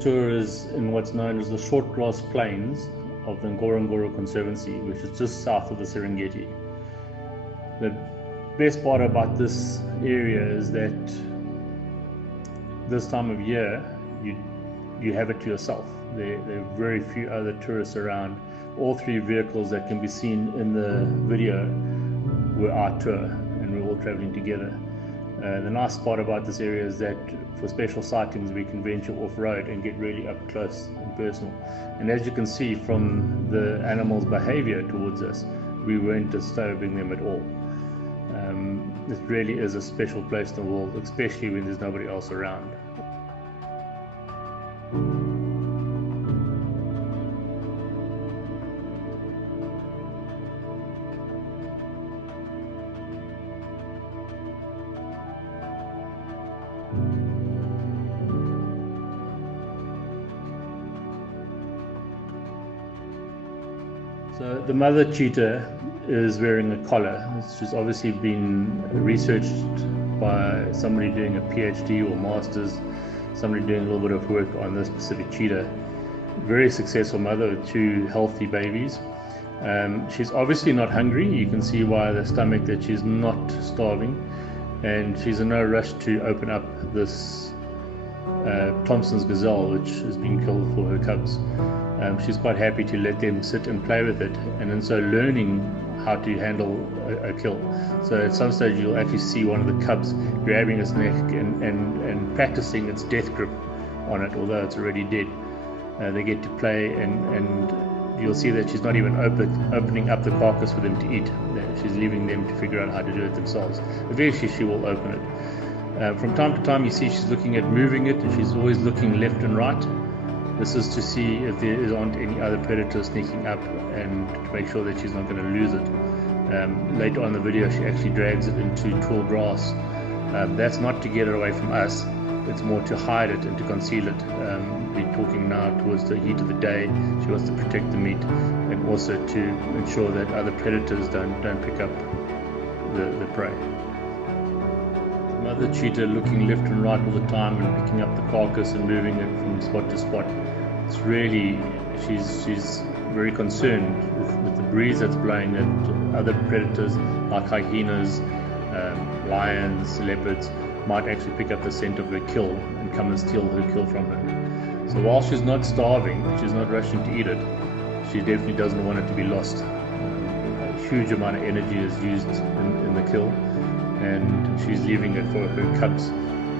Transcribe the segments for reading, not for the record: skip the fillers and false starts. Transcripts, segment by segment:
tour is in what's known as the short grass plains of the Ngorongoro Conservancy, which is just south of the Serengeti. The best part about this area is that this time of year you have it to yourself. There are very few other tourists around. All three vehicles that can be seen in the video were our tour, and we're all traveling together. The nice part about this area is that for special sightings we can venture off-road and get really up close and personal. And as you can see from the animals' behavior towards us, we weren't disturbing them at all. It really is a special place in the world, especially when there's nobody else around. So the mother cheetah is wearing a collar. She's obviously been researched by somebody doing a PhD or master's, somebody doing a little bit of work on this specific cheetah. Very successful mother with two healthy babies. She's obviously not hungry. You can see by the stomach that she's not starving, and she's in no rush to open up this Thompson's gazelle, which has been killed for her cubs. She's quite happy to let them sit and play with it, and then so learning how to handle a kill. So at some stage you'll actually see one of the cubs grabbing its neck and practicing its death grip on it, although it's already dead. They get to play, and you'll see that she's not even opening up the carcass for them to eat. She's leaving them to figure out how to do it themselves. Eventually she will open it. From time to time you see she's looking at moving it, and she's always looking left and right. This is to see if there aren't any other predators sneaking up, and to make sure that she's not going to lose it. Later on in the video she actually drags it into tall grass. That's not to get it away from us, it's more to hide it and to conceal it. We're talking now towards the heat of the day. She wants to protect the meat, and also to ensure that other predators don't pick up the prey. Mother cheetah looking left and right all the time and picking up the carcass and moving it from spot to spot. It's really, she's very concerned with the breeze that's blowing, that other predators like hyenas, lions, leopards might actually pick up the scent of her kill and come and steal her kill from her. So while she's not starving, she's not rushing to eat it, she definitely doesn't want it to be lost. A huge amount of energy is used in the kill, and she's leaving it for her cubs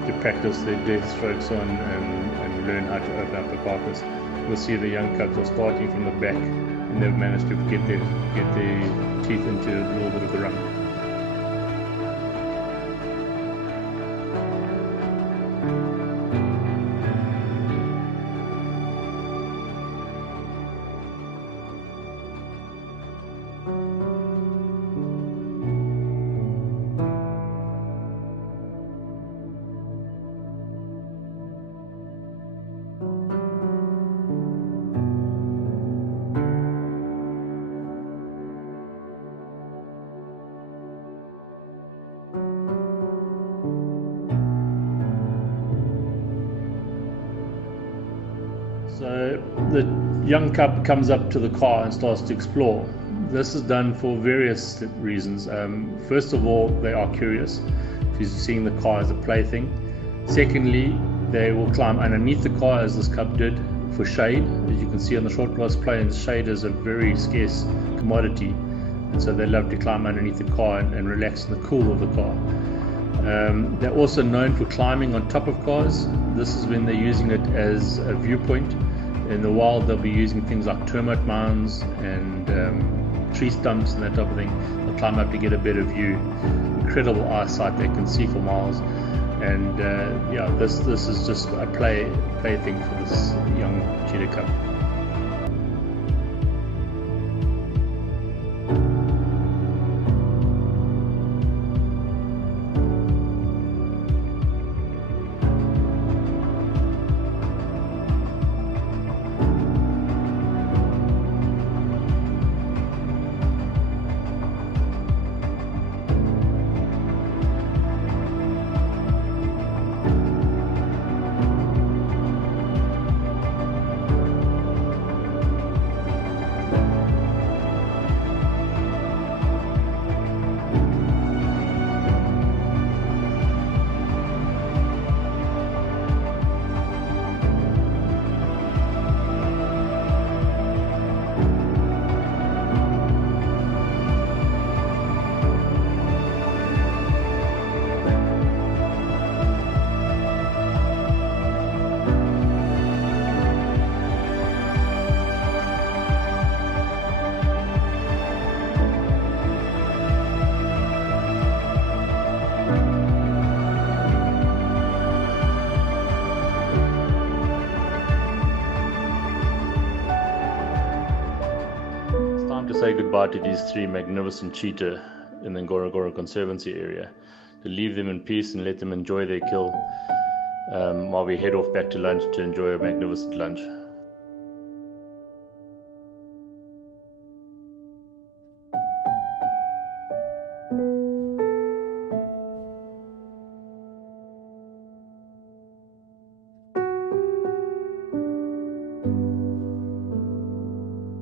to practice their death strokes on and learn how to open up the carcass. We'll see the young cubs are starting from the back, and they've managed to get their teeth into a little bit of the rump. So the young cub comes up to the car and starts to explore. This is done for various reasons. First of all, they are curious. She's seeing the car as a plaything. Secondly, they will climb underneath the car, as this cub did, for shade. As you can see on the short grass plains, shade is a very scarce commodity, and so they love to climb underneath the car and relax in the cool of the car. They're also known for climbing on top of cars. This is when they're using it as a viewpoint. In the wild they'll be using things like termite mounds and tree stumps and that type of thing. They'll climb up to get a better view. Incredible eyesight, they can see for miles. And yeah, this is just a plaything for this young cheetah cub. say goodbye to these 3 magnificent cheetah in the Ngorongoro Conservancy Area, to leave them in peace and let them enjoy their kill while we head off back to lunch to enjoy a magnificent lunch.